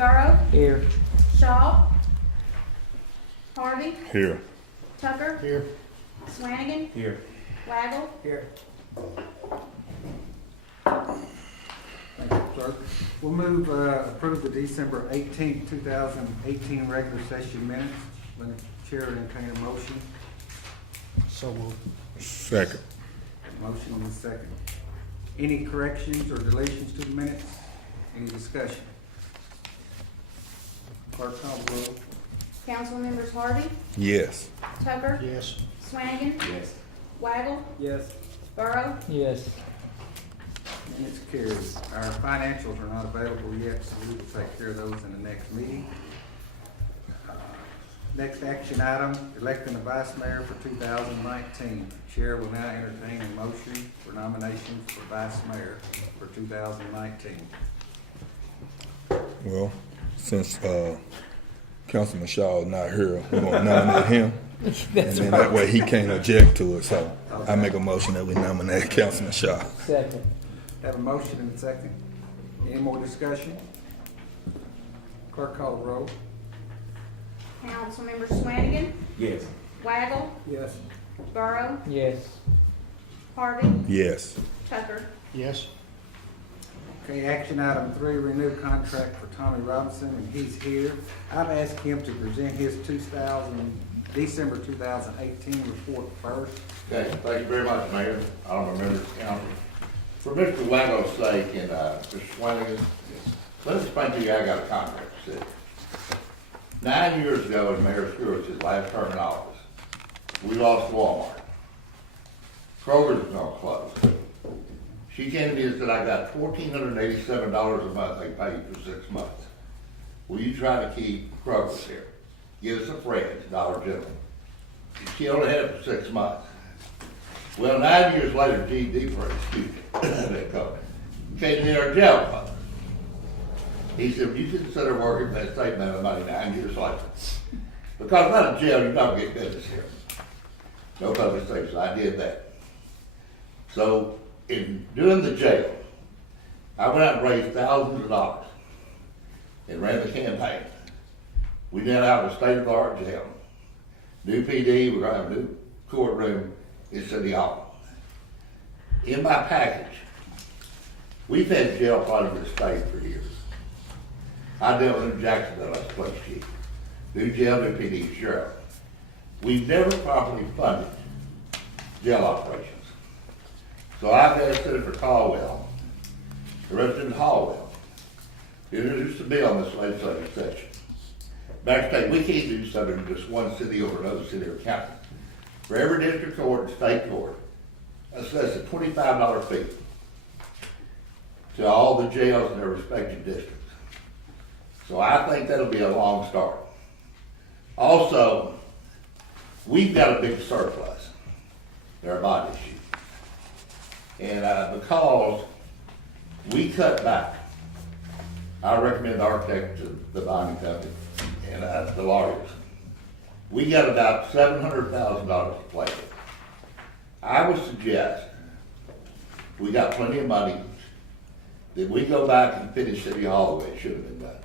Burrow, Here. Shaw, Harvey, Here. Tucker, Here. Swanigan, Here. Waggle, Here. Thank you, sir. We'll move, approve the December 18th, 2018 regular session minutes. Let the chair entertain a motion. So moved. Second. Motion and a second. Any corrections or deletions to the minutes? Any discussion? Clerk call the roll. Council members Harvey, Yes. Tucker, Yes. Swanigan, Yes. Waggle, Yes. Burrow, Yes. Minutes carried. Our financials are not available yet, so we will take care of those in the next meeting. Next action item, electing a vice mayor for 2019. Chair will now entertain a motion for nominations for vice mayor for 2019. Well, since Councilman Shaw is not here, we're gonna nominate him. And then that way he can't object to it, so I make a motion that we nominate Councilman Shaw. Second. Have a motion and a second. Any more discussion? Clerk call the roll. Council members Swanigan, Yes. Waggle, Yes. Burrow, Yes. Harvey, Yes. Tucker. Yes. Okay, action item 3, renew contract for Tommy Robinson, and he's here. I've asked him to present his December 2018 report first. Okay, thank you very much, Mayor. I don't remember the county. For Mr. Wago's sake and Mr. Swanigan, let me explain to you, I got a contract to see. 9 years ago, in Mayor Stewart's last term in office, we lost Walmart. Kroger's gonna close. She came to me and said, I got $1,487 a month they pay you for 6 months. Will you try to keep Kroger's here? Give us a friend, Dollar General. She only had it for 6 months. Well, 9 years later, GD for excuse me, that company, came in our jail fund. He said, you consider working for that same amount of money 9 years later. Because out of jail, you're not gonna get business here. No public station, I did that. So, in doing the jail, I went out and raised thousands of dollars and ran the campaign. We did out a state-of-the-art jail. New PD, we're gonna have a new courtroom in City Hall. In my package, we've had jail funding in the state for years. I dealt with Jacksonville as police chief. New jail, new PD, sheriff. We've never properly funded jail operations. So I've asked Senator Caldwell, Representative Hallwell, to introduce the bill in this legislative session. Back state, we can't do something in just one city over another city or county. For every district court and state court, assess a $25 fee to all the jails in their respective districts. So I think that'll be a long start. Also, we've got a big surplus. They're a bond issue. And because we cut back, I recommend the architect to the bonding company and the lawyers. We got about $700,000 to play with. I would suggest, we got plenty of money, that we go back and finish City Hall the way it should have been done.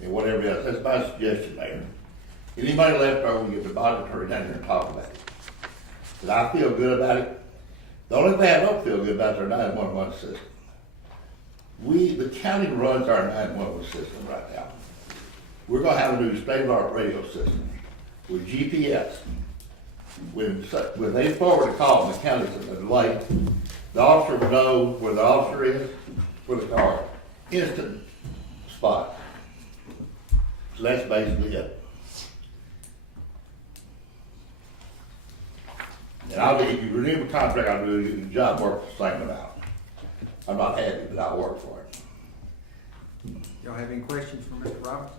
And whatever else, that's my suggestion, Mayor. Anybody left over, we get the bond attorney down here and talk about it. But I feel good about it. The only thing I don't feel good about is our 911 system. The county runs our 911 system right now. We're gonna have a new state-of-the-art radio system with GPS. When they forward a call in the county's in the delay, the officer will know where the officer is for the car. Instant spot. So that's basically it. And if you renew the contract, I'll do the job work the same amount. I'm not happy, but I'll work for it. Y'all have any questions for Mr. Robinson?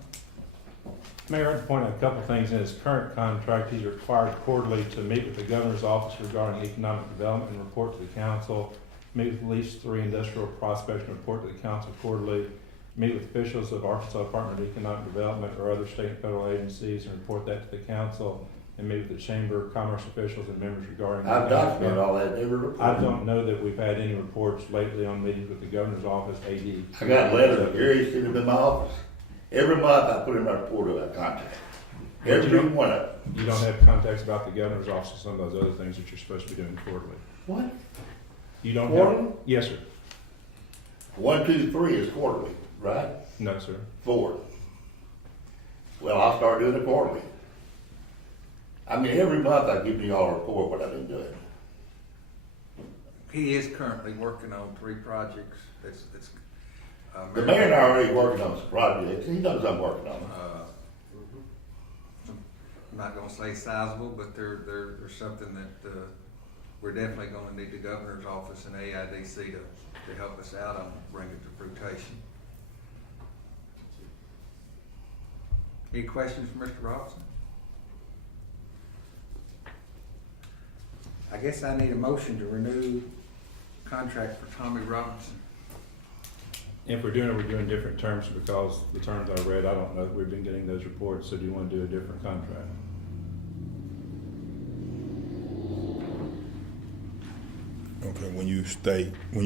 Mayor, I'd like to point out a couple of things. In his current contract, he's required quarterly to meet with the governor's office regarding economic development and report to the council, meet with at least 3 industrial prospects and report to the council quarterly, meet with officials of Arkansas Department of Economic Development or other state and federal agencies and report that to the council, and meet with the Chamber of Commerce officials and members regarding. I've documented all that, never reported. I don't know that we've had any reports lately on meetings with the governor's office, AD. I got letters of Gary sitting in my office. Every month I put in my report about contact. Every one of them. You don't have contacts about the governor's office and some of those other things that you're supposed to be doing quarterly. What? You don't Quarterly? have? Yes, sir. 1, 2, 3 is quarterly, right? No, sir. 4. Well, I'll start doing it quarterly. I mean, every month I give you all a report what I've been doing. He is currently working on 3 projects. The mayor and I are already working on some projects. He knows I'm working on them. I'm not gonna say sizable, but there's something that, we're definitely gonna need the governor's office and AIDC to help us out on, bring it to fruition. Any questions for Mr. Robinson? I guess I need a motion to renew contract for Tommy Robinson. If we're doing different terms because the terms I read, I don't know that we've been getting those reports, so do you want to do a different contract? Okay, when you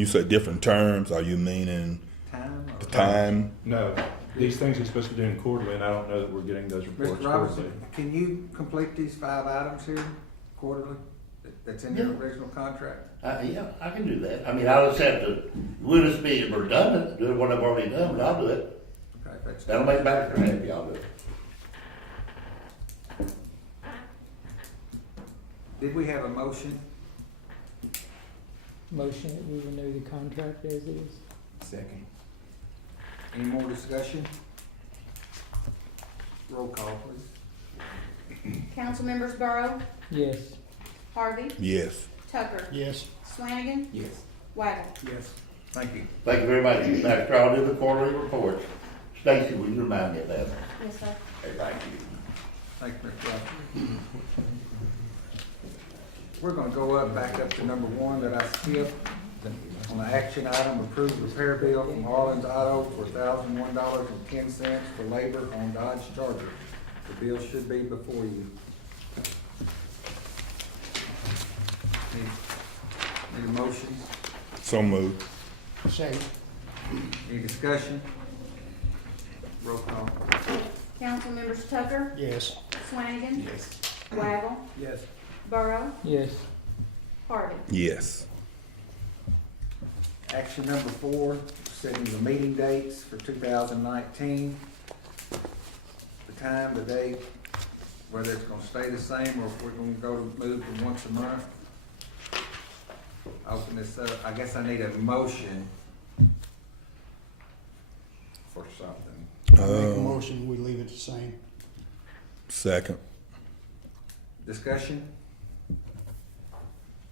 say different terms, are you meaning Time? the time? No, these things are supposed to be doing quarterly, and I don't know that we're getting those reports Mr. Robertson, quarterly. can you complete these 5 items here quarterly? That's in your Yeah. original contract? Yeah, I can do that. I mean, I'll just have to, we'll just be redundant, do what I've already done, but I'll do it. Okay, that's. That'll make Baxter happy, I'll do it. Did we have a motion? Motion that we renew the contract as is. Second. Any more discussion? Roll call, please. Council members Burrow, Yes. Harvey, Yes. Tucker, Yes. Flanagan, Yes. Waggle. Yes. Thank you. Thank you very much, Mr. Baxter. I'll do the quarterly reports. Stacy, will you remind me of that? Yes, sir. Hey, thank you. Thank you, Mr. Robinson. We're gonna go back up to number 1 that I skipped. On the action item, approved repair bill from Arlen's Auto for $1,001.10 for labor on Dodge Charger. The bill should be before you. Need a motion? So moved. Second. Any discussion? Roll call. Council members Tucker, Yes. Flanagan, Yes. Waggle, Yes. Burrow, Yes. Harvey. Yes. Action number 4, setting the meeting dates for 2019. The time, the date, whether it's gonna stay the same or if we're gonna move to once a month. Open this up. I guess I need a motion for something. I make a motion, we leave it the same. Second. Discussion?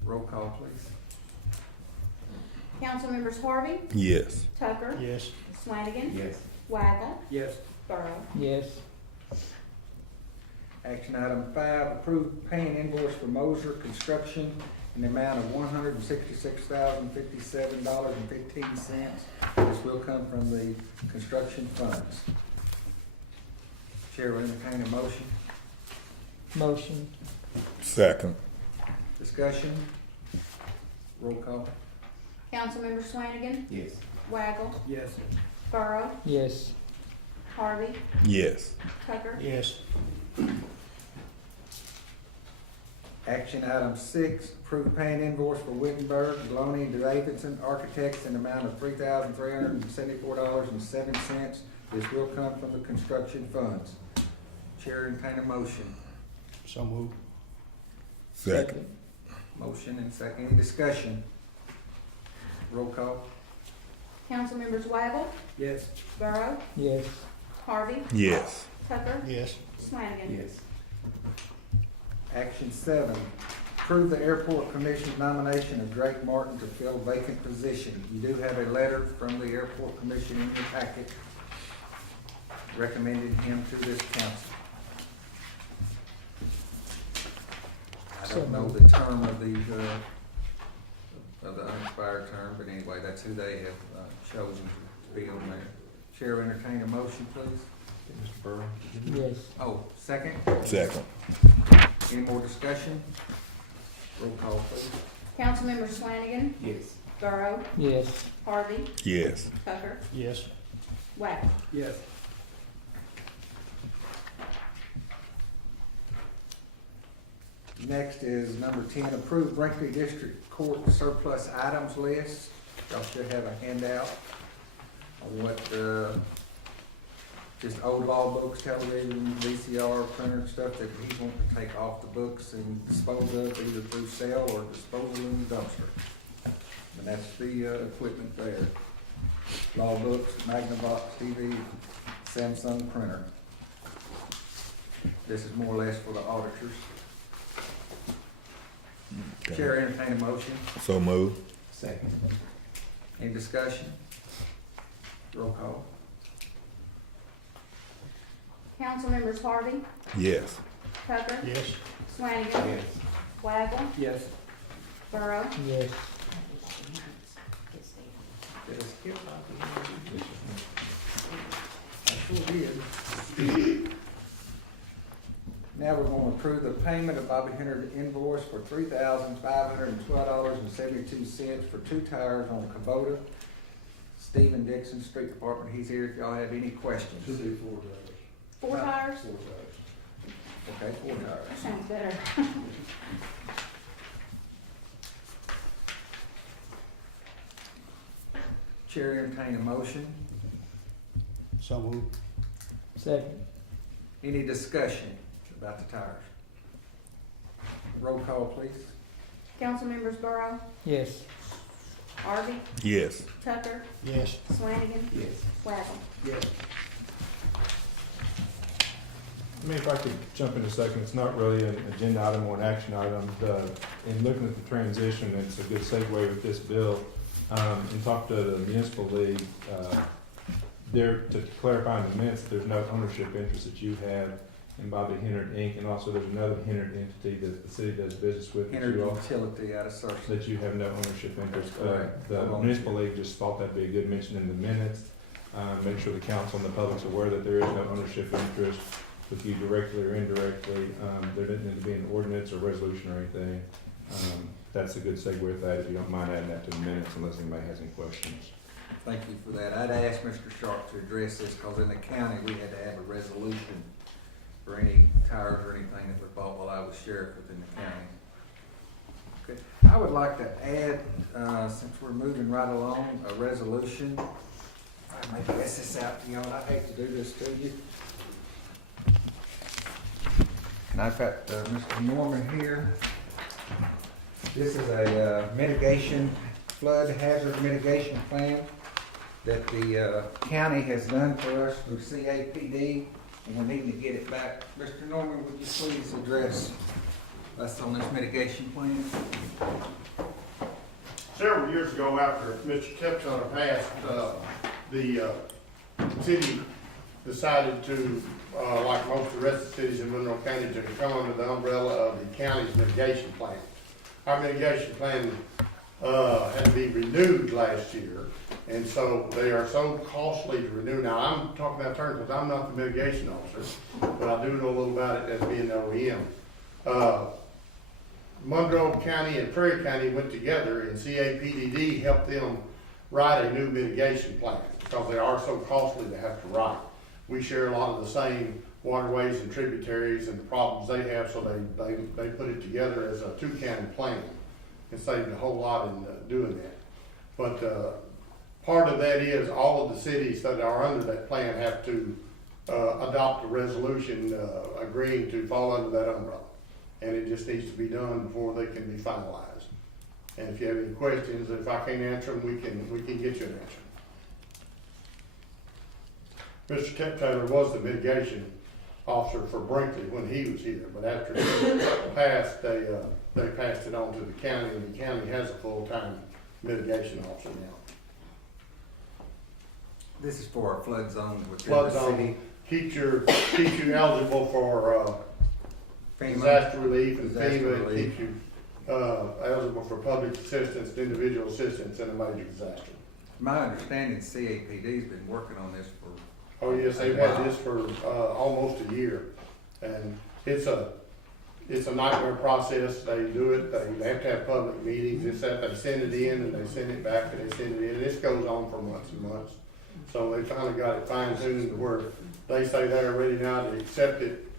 Roll call, please. Council members Harvey, Yes. Tucker, Yes. Flanagan, Yes. Waggle, Yes. Burrow. Yes. Action item 5, approved paying invoice for Moser Construction in the amount of $166,057.15. This will come from the construction funds. Chair will entertain a motion. Motion. Second. Discussion? Roll call. Council members Flanagan, Yes. Waggle, Yes. Burrow, Yes. Harvey, Yes. Tucker. Yes. Action item 6, approved paying invoice for Wittenberg, Maloney, and Davidson Architects in the amount of $3,374.07. This will come from the construction funds. Chair entertain a motion. So moved. Second. Motion and second. Any discussion? Roll call. Council members Waggle, Yes. Burrow, Yes. Harvey, Yes. Tucker, Yes. Flanagan. Yes. Action 7, approve the airport commission's nomination of Drake Martin to fill vacant position. You do have a letter from the airport commission in your packet recommending him to this council. I don't know the term of the unexpired term, but anyway, that's who they have chosen to be on there. Chair, entertain a motion, please. Mr. Burrow? Yes. Oh, second? Second. Any more discussion? Roll call, please. Council members Flanagan, Yes. Burrow, Yes. Harvey, Yes. Tucker, Yes. Waggle. Yes. Next is number 10, approve Brinkley District Court surplus items list. Y'all should have a handout on what, just old law books, television, VCR, printer and stuff that he's wanting to take off the books and dispose of either through sale or disposal in the dumpster. And that's the, equipment there. Law books, Magnavox TV, Samsung printer. This is more or less for the auditors. Okay. Chair entertain a motion. So move. Second. Any discussion? Roll call. Council members Harvey, Yes. Tucker, Yes. Flanagan, Waggle, Yes. Burrow, Yes. Did I skip I sure did. Now we're going to approve the payment of Bobby Henry invoice for $3,512.72 for 2 tires on Kubota. Stephen Dixon, Street Department, he's here if y'all have any questions. Should be 4 tires. 4 tires. 4 tires. Okay, 4 tires. That sounds better. Chair entertain a motion. So move. Second. Any discussion about the tires? Roll call, please. Council members Burrow, Yes. Harvey, Yes. Tucker, Yes. Flanagan, Yes. Waggle. Yes. I mean, if I could jump in a second, it's not really an agenda item or an action item. In looking at the transition, it's a good segue with this bill. And talk to the municipal league, there to clarify in the minutes that there's no ownership interest that you have in Bobby Hennard Inc. And also there's another Hennard entity that the city does business with. that Henry you all- Utility out of Searcy. That you have no ownership interest. Correct. The municipal league just thought that'd be a good mention in the minutes. Make sure the council and the public's aware that there is no ownership interest with you directly or indirectly. There didn't need to be an ordinance or resolution or anything. That's a good segue with that, if you don't mind adding that to the minutes unless anybody has any questions. Thank you for that. I'd asked Mr. Sharp to address this because in the county, we had to have a resolution for any tires or anything that was bought while I was sheriff within the county. Okay. I would like to add, since we're moving right along, a resolution. If I may pass this out to y'all, I hate to do this to you. And I've got Mr. Norman here. This is a mitigation, flood hazard mitigation plan that the county has done for us through CAPD, and we're needing to get it back. Mr. Norman, would you please address us on this mitigation plan? Several years ago, after Mr. Tipton passed, the city decided to, like most of the rest of the cities in Monroe County, to come under the umbrella of the county's mitigation plan. Our mitigation plan had to be renewed last year, and so they are so costly to renew. Now, I'm talking about terms because I'm not the mitigation officer, but I do know a little about it as being an OEM. Monroe County and Prairie County went together, and CAPDD helped them write a new mitigation plan because they are so costly to have to write. We share a lot of the same waterways and tributaries and the problems they have, so they put it together as a 2-county plan and saved a whole lot in doing that. But part of that is all of the cities that are under that plan have to adopt a resolution agreeing to fall under that umbrella. And it just needs to be done before they can be finalized. And if you have any questions, if I can't answer them, we can get you an answer. Mr. Tiptaylor was the mitigation officer for Brinkley when he was here, but after he passed, they passed it on to the county, and the county has a full-time mitigation officer now. This is for our flood zones within Flood the zone, city. keep you eligible for FEMA. disaster relief and Disaster FEMA, and relief. keep you eligible for public assistance, individual assistance in a major disaster. My understanding, CAPD's been working on this for. Oh, yes, they've had this for almost a year, and it's a nightmare process. They do it, they have to have public meetings, it's that they send it in and they send it back and they send it in, and this goes on for months and months. So they finally got it fine tuned to where they say they're ready now to accept it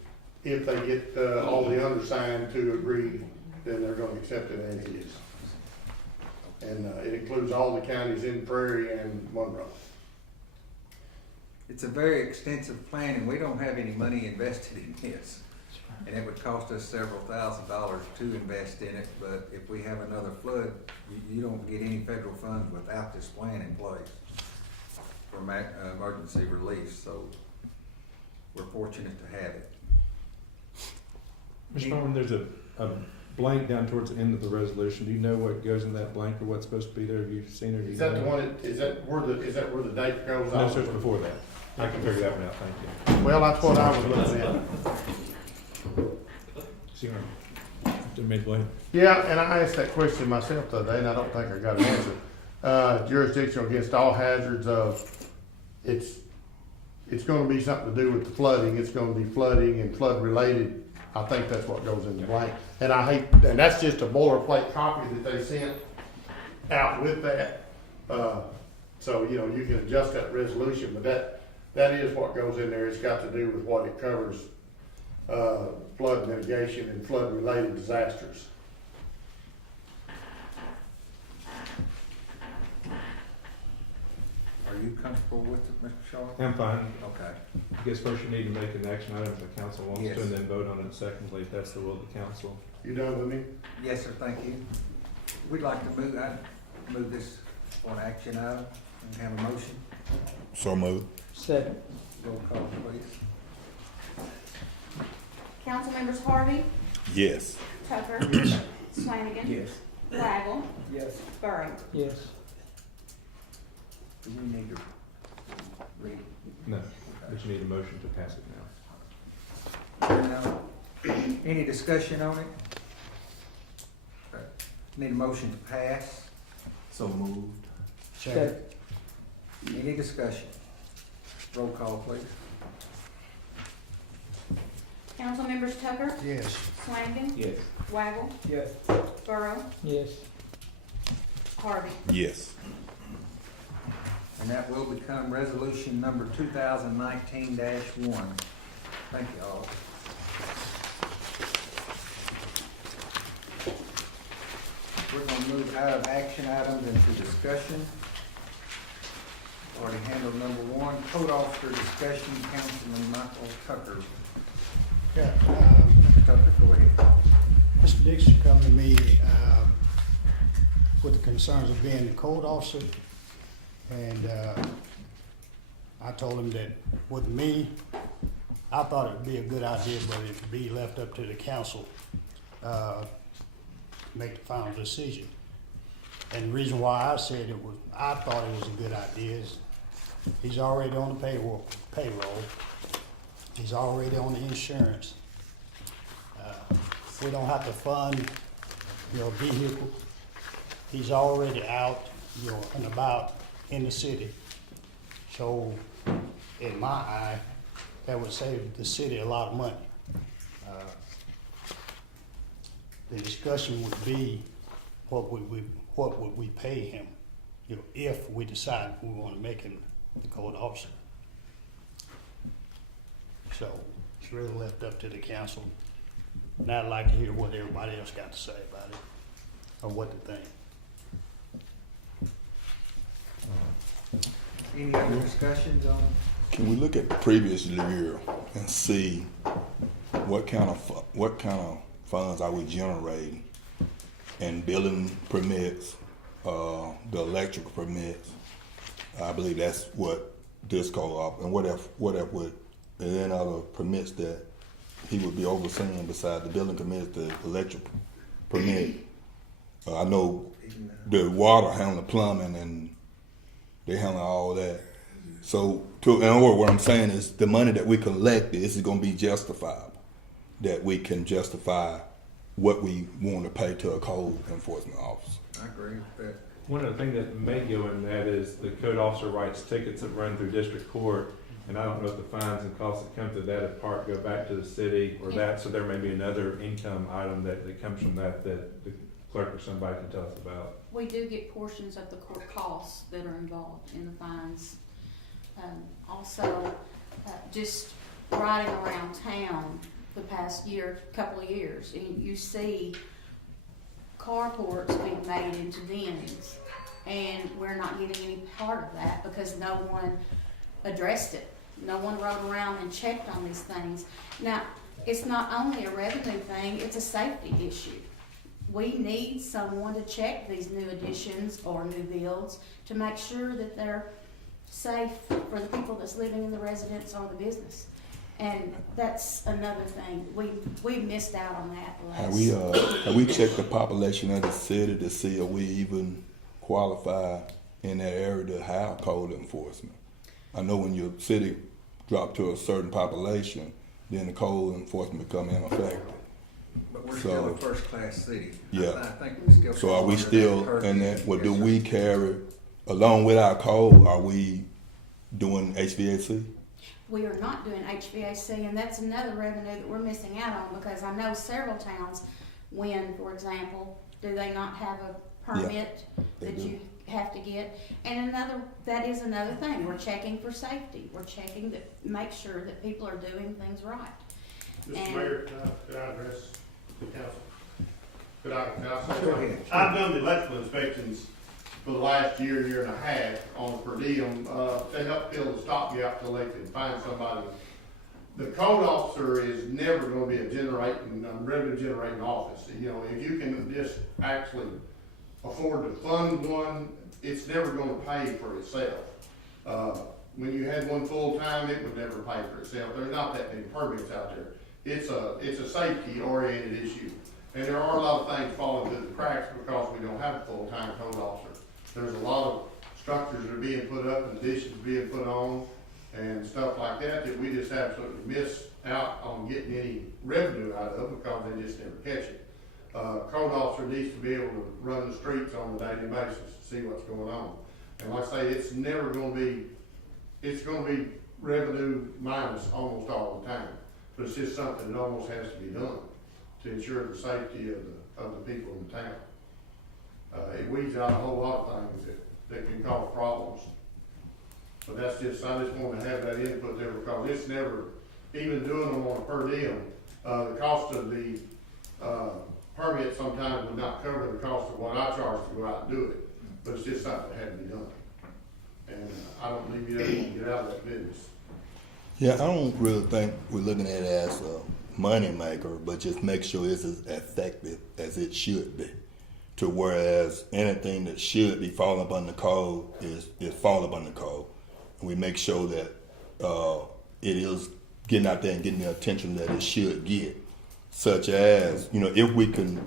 if they get, all the undersigned to agree, then they're gonna accept it as is. And, it includes all the counties in Prairie and Monroe. It's a very extensive plan, and we don't have any money invested in this. And it would cost us several $1,000s to invest in it, but if we have another flood, you don't get any federal funds without this plan in place for emergency relief, so we're fortunate to have it. Mr. Norman, there's a blank down towards the end of the resolution. Do you know what goes in that blank or what's supposed to be there? Have you seen it? Is that the one, is that where the date goes No, off? sir, it's before that. I can figure that one out, thank you. Well, that's what I was looking at. See, didn't mean to blame. Yeah, and I asked that question myself the other day, and I don't think I got an answer. Jurisdiction against all hazards of, it's gonna be something to do with the flooding, it's gonna be flooding and flood related. I think that's what goes in the blank. And and that's just a boilerplate copy that they sent out with that. So, you know, you can adjust that resolution, but that is what goes in there. It's got to do with what it covers, flood mitigation and flood related disasters. Are you comfortable with it, Mr. Shaw? I'm fine. Okay. I guess first you need to make an action item if the council wants Yes. to, and then vote on it secondly, if that's the will of the council. You done with me? Yes, sir, thank you. We'd like to move this on action item and have a motion. So moved. Second. Roll call, please. Councilmembers Harvey, Yes. Tucker, Flanagan, Yes. Waggle, Yes. Burrow. Yes. Do we need to read? No, but you need a motion to pass it now. Now, any discussion on it? Okay. Need a motion to pass? So moved. Second. Any discussion? Roll call, please. Councilmembers Tucker, Yes. Flanagan, Yes. Waggle, Yes. Burrow, Yes. Harvey. Yes. And that will become resolution number 2019-1. Thank you all. We're gonna move out of action items into discussion. Already handled number one, code officer discussion, Councilman Michael Tucker. Yeah, Tucker, go ahead. Mr. Dixon come to me, with the concerns of being the code officer. And, I told him that with me, I thought it'd be a good idea, but it'd be left up to the council, make the final decision. And the reason why I said I thought it was a good idea is he's already on the payroll. He's already on the insurance. We don't have to fund, vehicle. He's already out, and about in the city. So, in my eye, that would save the city a lot of money. The discussion would be, what would we pay him, if we decide we want to make him the code officer. So, it's really left up to the council. And I'd like to hear what everybody else got to say about it, or what to think. Any other discussions on? Can we look at the previous year and see what kind of funds are we generating in building permits, the electrical permits? I believe that's what this call up, and what if with any other permits that he would be overseeing besides the building permits, the electric permit. I know the water handle the plumbing and they handle all that. So, in other words, what I'm saying is the money that we collected, this is going to be justifiable. That we can justify what we want to pay to a code enforcement officer. I agree with that. One of the things that may go in that is the code officer writes tickets that run through district court, and I don't know if the fines and costs that come through that if part go back to the city or that, so there may be another income item that comes from that the clerk or somebody can tell us about. We do get portions of the court costs that are involved in the fines. Also, just riding around town, the past couple of years, and you see carports being made into dens, and we're not getting any part of that because no one addressed it. No one rode around and checked on these things. Now, it's not only a revenue thing, it's a safety issue. We need someone to check these new additions or new builds to make sure that they're safe for the people that's living in the residence or the business. And that's another thing, we missed out on that Have we checked the population of the city to see if we even qualify in that area to have code enforcement? I know when your city drop to a certain population, then the code enforcement become ineffective. But we're So- still a first-class city. Yeah. I think we still. So are fall we under still purview. in that, well, do Yes, sir. we carry, along with our code, are we doing HVAC? We are not doing HVAC, and that's another revenue that we're missing out on, because I know several towns, when, for example, do they not have a permit they that do. you have to get? And that is another thing, we're checking for safety, we're checking to make sure that people are doing things right. Mr. And- Mayor, could I address the council? Could I say Go something? ahead. I've done the electrical inspections for the last year and a half on the per diem, to help fill the stopgap till they can find somebody. The code officer is never gonna be a revenue generating office. You know, if you can just actually afford to fund one, it's never gonna pay for itself. When you had one full-time, it would never pay for itself. There's not that many permits out there. It's a safety-oriented issue. And there are a lot of things falling through the cracks because we don't have a full-time code officer. There's a lot of structures that are being put up and additions being put on and stuff like that we just absolutely miss out on getting any revenue out of because they just never catch it. Code officer needs to be able to run the streets on a daily basis to see what's going on. And like I say, it's gonna be revenue minus almost all the time. But it's just something that almost has to be done to ensure the safety of the people in the town. It weeds out a whole lot of things that can cause problems. But I just want to have that input there because it's never, even doing them on a per diem, the cost of the permit sometimes would not cover the cost of what I charge to go out and do it. But it's just something that had to be done. And I don't believe you ever want to get out of that business. Yeah, I don't really think we're looking at it as a money maker, but just make sure it's as effective as it should be. To whereas anything that should be falling up under the code is fall up under the code. And we make sure that it is getting out there and getting the attention that it should get. Such as, if we can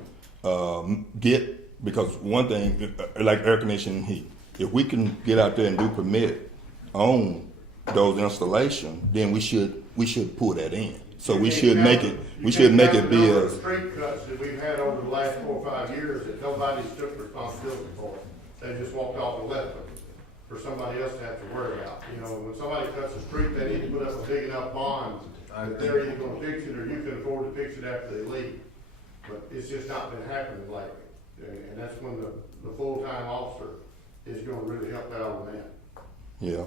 get, because one thing, like air conditioning and heat, if we can get out there and do permit on those installations, then we should pull that in. So we should make it be as. Street cuts that we've had over the last 4 or 5 years that nobody's took responsibility for. They just walked off and left them for somebody else to have to worry about. When somebody cuts a street, they need to put up a big enough bond that they're either gonna fix it or you can afford to fix it after they leave. But it's just not been happening lately. And that's when the full-time officer is gonna really help out on that. Yeah.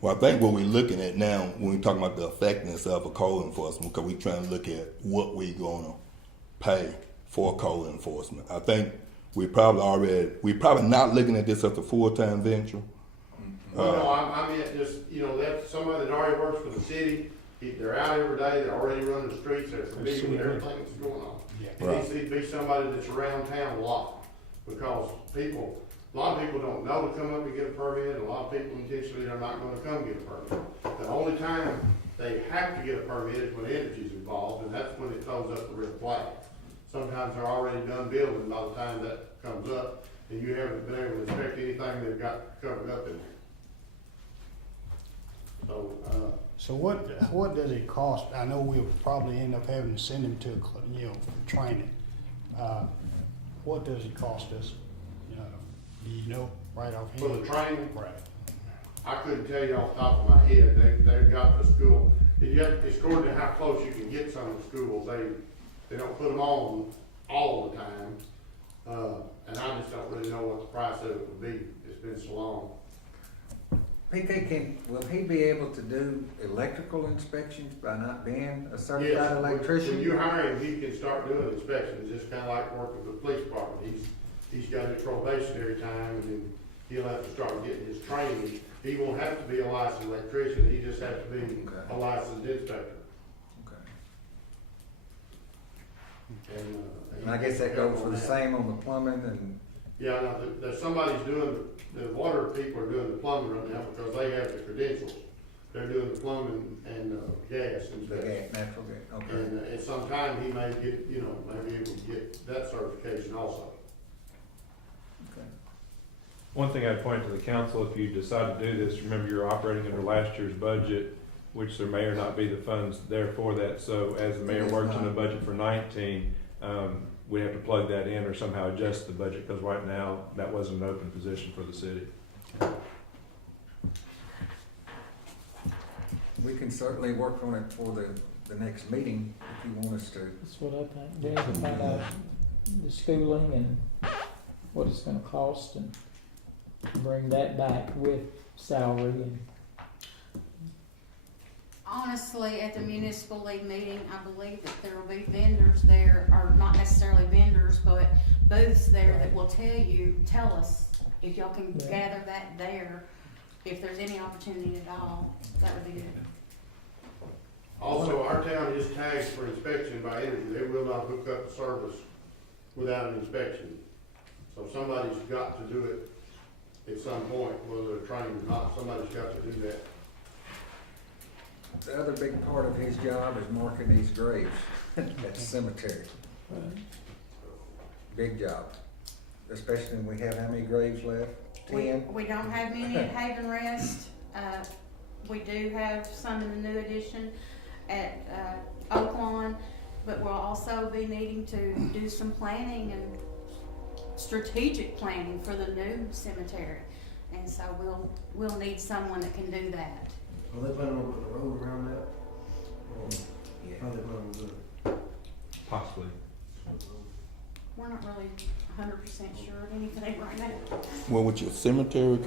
Well, I think what we're looking at now, when we're talking about the effectiveness of a code enforcement, because we're trying to look at what we're going to pay for code enforcement. I think we're probably not looking at this as a full-time venture. No, I mean, just, that's somebody that already works for the city. They're out every day, they're already running the streets, they're familiar with everything that's going on. Yeah. It needs to be somebody that's around town a lot, because a lot of people don't know to come up and get a permit, and a lot of people intentionally are not gonna come get a permit. The only time they have to get a permit is when energy's involved, and that's when it throws up the red flag. Sometimes they're already done building by the time that comes up, and you haven't been able to inspect anything they've got covered up in there. So what does it cost? I know we'll probably end up having to send him to for training. What does it cost us? Do you know right off For hand? the training, Right. I couldn't tell you off the top of my head. They've got the school. It's according to how close you can get some of the schools. They don't put them on all the time. And I just don't really know what the price of it would be. It's been so long. PK, will he be able to do electrical inspections by not being a Yes, certified electrician? when you hire him, he can start doing inspections, it's kinda like working with the police department, he's got his probationary time, and then he'll have to start getting his training. He won't have to be a licensed electrician, he just has to be Okay. a licensed inspector. Okay. And And I guess that goes for the same on the plumbing and, Yeah, now, there's somebody's doing, the water people are doing the plumbing right now because they have the credentials. They're doing the plumbing and, gas and the stuff. gas, natural gas, okay. And at some time, he may get, may be able to get that certification also. Okay. One thing I'd point to the council, if you decide to do this, remember you're operating under last year's budget, which there may or not be the funds there for that. So as the mayor works on the budget for 19, we have to plug that in or somehow adjust the budget, because right now, that wasn't an open position for the city. We can certainly work on it for the next meeting if you want us to. That's what I think. We have to find out the schooling and what it's gonna cost and bring that back with salary and, Honestly, at the municipal league meeting, I believe that there will be vendors there, or not necessarily vendors, but booths there that will tell us if y'all can Yeah. gather that there, if there's any opportunity at all, that would be good. Also, our town is tagged for inspection by energy. They will not hook up the service without an inspection. So somebody's got to do it at some point, whether they're trained or not, somebody's got to do that. The other big part of his job is marking these graves at the cemetery. Big job, especially when we have how many graves left? 10? We don't have many at Haven Rest. We do have some in the new addition at, Oaklawn, but we'll also be needing to do some planning and strategic planning for the new cemetery. And so we'll need someone that can do that. Are they planning on putting a road around that? Or Yeah. how they planning on doing it? Possibly. We're not really 100% sure of anything right now. Well, with your cemetery,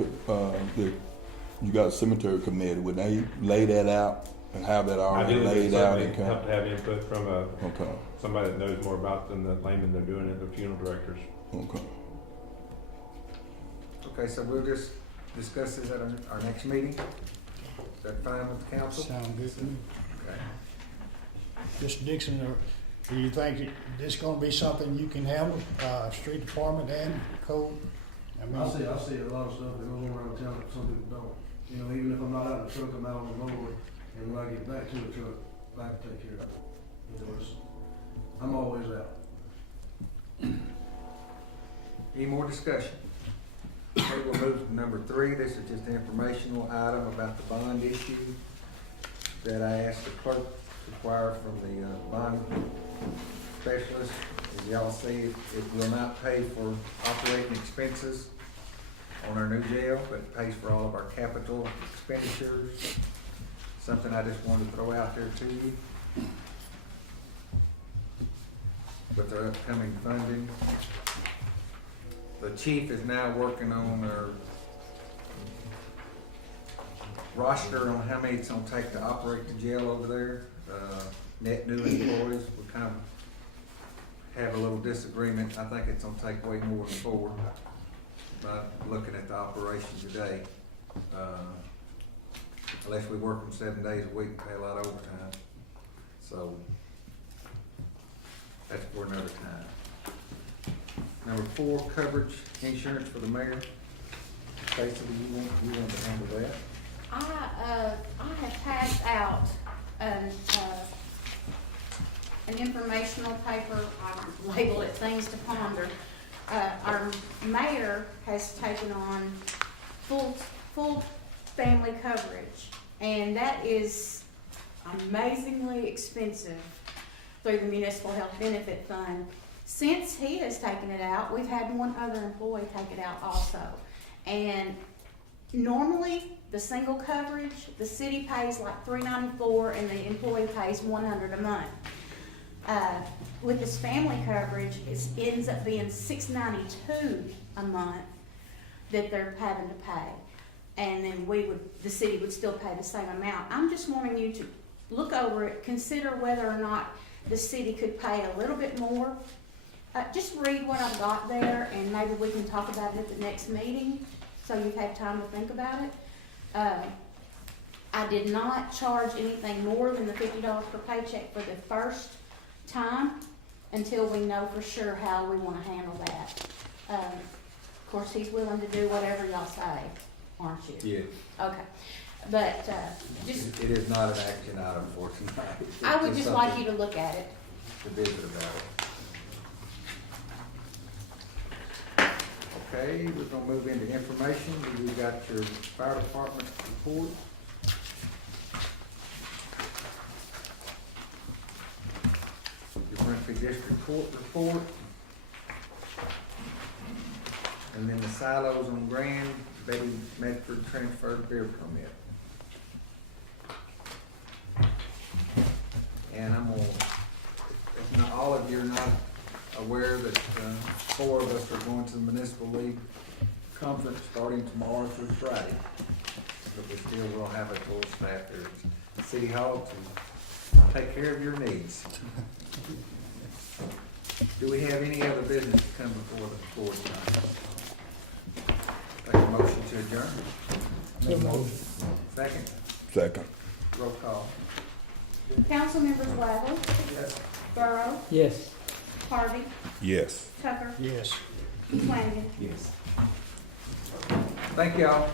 you got a cemetery committee, would they lay that out and have that already Ideally, laid we out? certainly And have to have input from Okay, somebody that knows more about than the layman they're doing it, the funeral directors. okay. Okay, so we'll just discuss this at our next meeting? Is that fine with the council? Sound good to me. Okay. Mr. Dixon, do you think this gonna be something you can handle, street department and code? I mean, I see a lot of stuff that goes on around town that some people don't. You know, even if I'm not out in the truck, I'm out on the road, and when I get back to the truck, I can take care of it. You know, I'm always out. Any more discussion? Okay, we'll move to number 3. This is just an informational item about the bond issue that I asked the clerk to acquire from the bond specialist. As y'all see, it will not pay for operating expenses on our new jail, but it pays for all of our capital expenditures. Something I just wanted to throw out there to you. With our upcoming funding. The chief is now working on our roster on how many it's gonna take to operate the jail over there. Net new employees, we kind of have a little disagreement. I think it's gonna take way more than 4. But looking at the operation today, unless we work them 7 days a week and pay a lot of overtime. So that's for another time. Number 4, coverage insurance for the mayor. Stacy, you want to handle that? I have passed out an informational paper, I label it Things to Ponder. Our mayor has taken on full family coverage, and that is amazingly expensive through the Municipal Health Benefit Fund. Since he has taken it out, we've had one other employee take it out also. And normally, the single coverage, the city pays like $394 and the employee pays $100 a month. With this family coverage, it ends up being $692 a month that they're having to pay. and then the city would still pay the same amount. I'm just wanting you to look over it, consider whether or not the city could pay a little bit more. Just read what I've got there, and maybe we can talk about it at the next meeting, so you've had time to think about it. I did not charge anything more than the $50 per paycheck for the first time until we know for sure how we wanna handle that. Of course, he's willing to do whatever y'all say, aren't you? Yeah, Okay, but, just, it is not an action item for tonight. I would just like you to look at it. To visit about it. Okay, we're gonna move into information. You got your fire department report. Your Brinkley District Court report. And then the silos on Grand, Betty Medford transferred beer permit. And I'm gonna, if not, all of you are not aware that, 4 of us are going to the Municipal League Conference starting tomorrow through Friday. But we still will have a full staff there at City Hall to take care of your needs. Do we have any other business to come before the board tonight? Take a motion to adjourn. So moved. Second, Second. roll call. Councilmembers Waddle, Yes. Burrow, Yes. Harvey, Yes. Tucker, Yes. Flanagan. Yes. Thank y'all.